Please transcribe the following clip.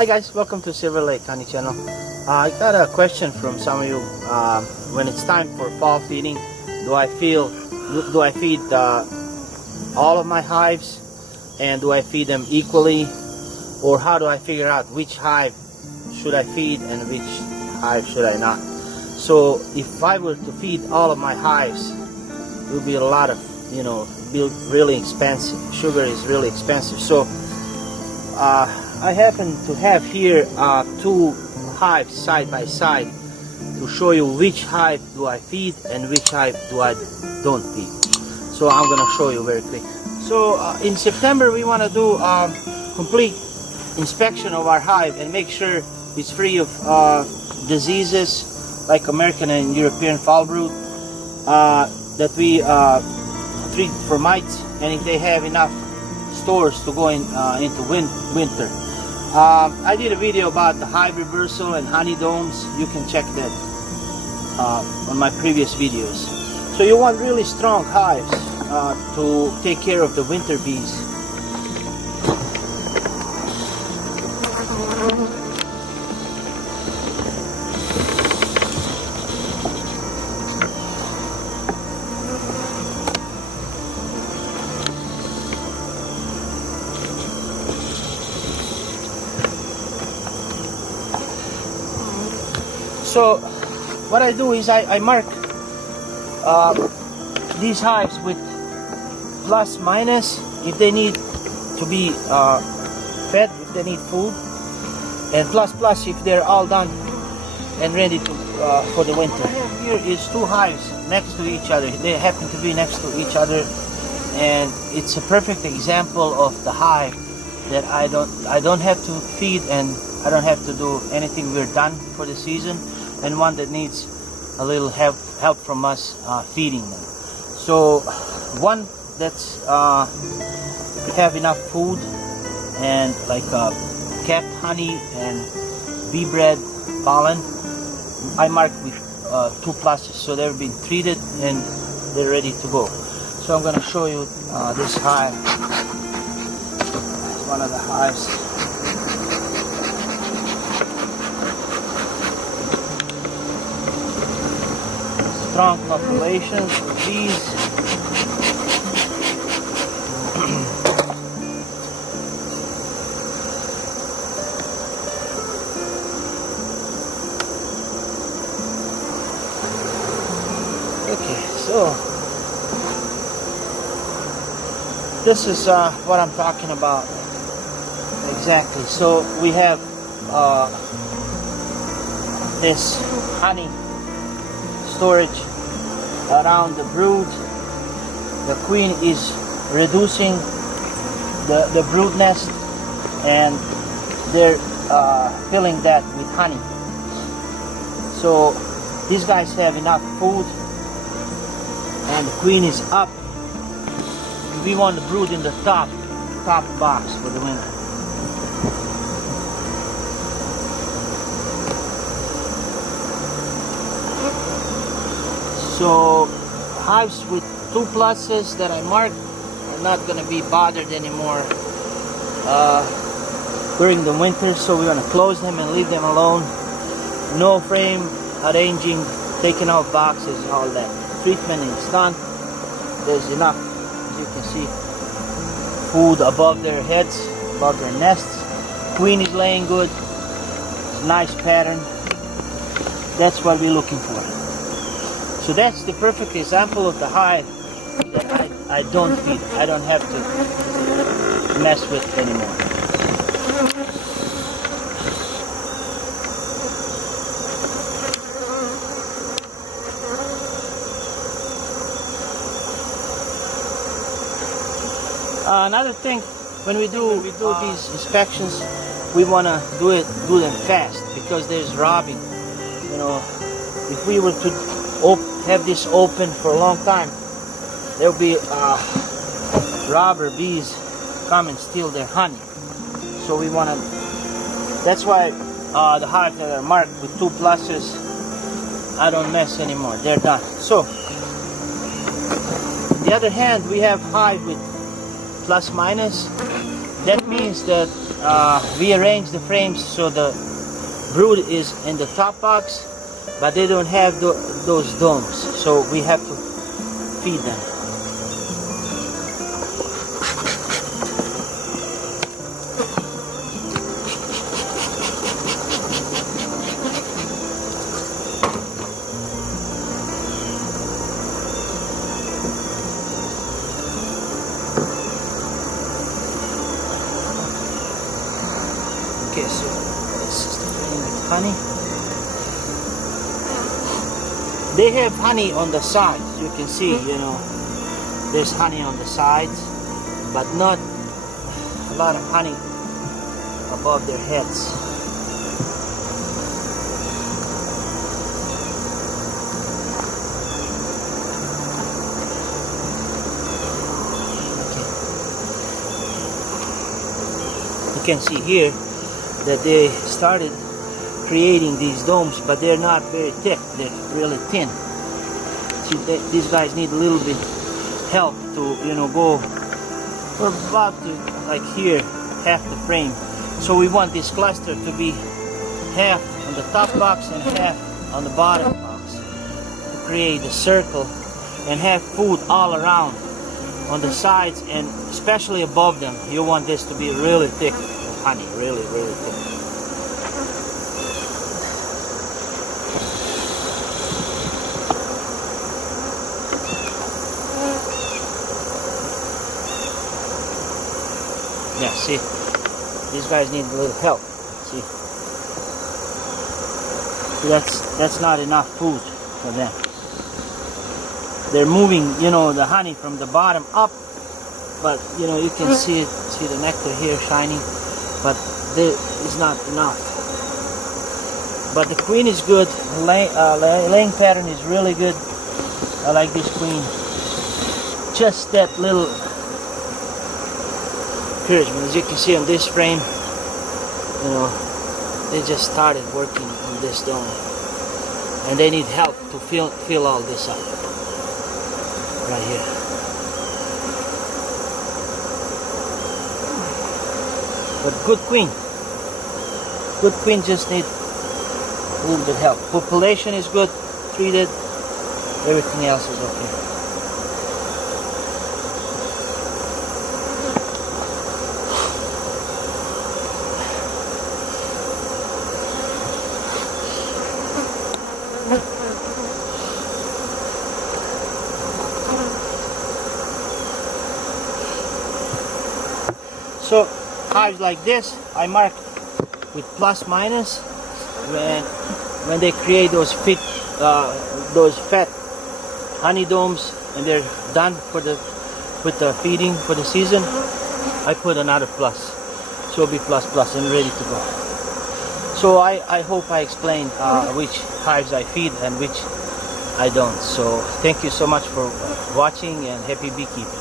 Hi guys, welcome to Silver Lake Honey Channel. I got a question from some of you. When it's time for fall feeding, do I feed all of my hives, and do I feed them equally, or how do I figure out which hive should I feed and which hive should I not? So if I were to feed all of my hives, it would be a lot of, really expensive. Sugar is really expensive. So I happen to have here two hives side by side to show you which hive do I feed and which hive do I don't feed. So I'm gonna show you very quick. So in September we want to do complete inspection of our hive and make sure it's free of diseases like American and European foul brood, that we treat for mites, and if they have enough stores to go into winter. I did a video about the hive reversal and honey domes. You can check that on my previous videos. So you want really strong hives to take care of the winter bees. So what I do is I mark these hives with plus minus if they need to be fed, if they need food, and plus plus if they're all done and ready to for the winter. What I have here is two hives next to each other. They happen to be next to each other, and it's a perfect example of the hive that I don't have to feed and I don't have to do anything. We're done for the season, and one that needs a little help from us feeding them. So one that's have enough food and like cap honey and bee bread pollen, I mark with 2 pluses, so they've been treated and they're ready to go. So I'm going to show you this hive. It's one of the hives. Strong populations of bees. Okay, so this is what I'm talking about exactly. So we have this honey storage around the brood. The queen is reducing the brood nest, and they're filling that with honey. So these guys have enough food, and the queen is up. We want the brood in the top box for the winter. So hives with 2 pluses that I marked are not going to be bothered anymore during the winter, so we're going to close them and leave them alone. No frame arranging, taking out boxes, all that. Treatment is done. There's enough, as you can see, food above their heads, above their nests. Queen is laying good. It's a nice pattern. That's what we're looking for. So that's the perfect example of the hive that I don't feed. I don't have to mess with anymore. Another thing, when we do these inspections, we want to do them fast, because there's robbing. If we were to have this open for a long time, there'll be robber bees come and steal their honey. So we want to. That's why the hives that are marked with 2 pluses, I don't mess anymore. They're done. So on the other hand, we have hive with plus minus. That means that we arrange the frames so the brood is in the top box, but they don't have those domes, so we have to feed them. Okay, so this is the frame with honey. They have honey on the sides. You can see, you know, there's honey on the sides, but not a lot of honey above their heads. Okay. You can see here that they started creating these domes, but they're not very thick, they're really thin. See, these guys need a little bit help to, you know, go for about like here, half the frame. So we want this cluster to be half on the top box and half on the bottom box to create a circle and have food all around on the sides and especially above them. You want this to be really thick with honey, really thick. Yeah, see, these guys need a little help. See, that's not enough food for them. They're moving, you know, the honey from the bottom up, but you know, you can see it, see the nectar here shining, but there is not enough. But the queen is good. Laying pattern is really good. I like this queen. Just that little encouragement. As you can see on this frame, you know, they just started working on this dome, and they need help to fill all this up right here. But good queen just need a little bit help. Population is good, treated, everything else is okay. So hives like this, I mark with plus minus when they create those fat honey domes and they're done with the feeding for the season. I put another plus, so it'll be plus and ready to go. So I hope I explained which hives I feed and which I don't. So thank you so much for watching and happy beekeeping.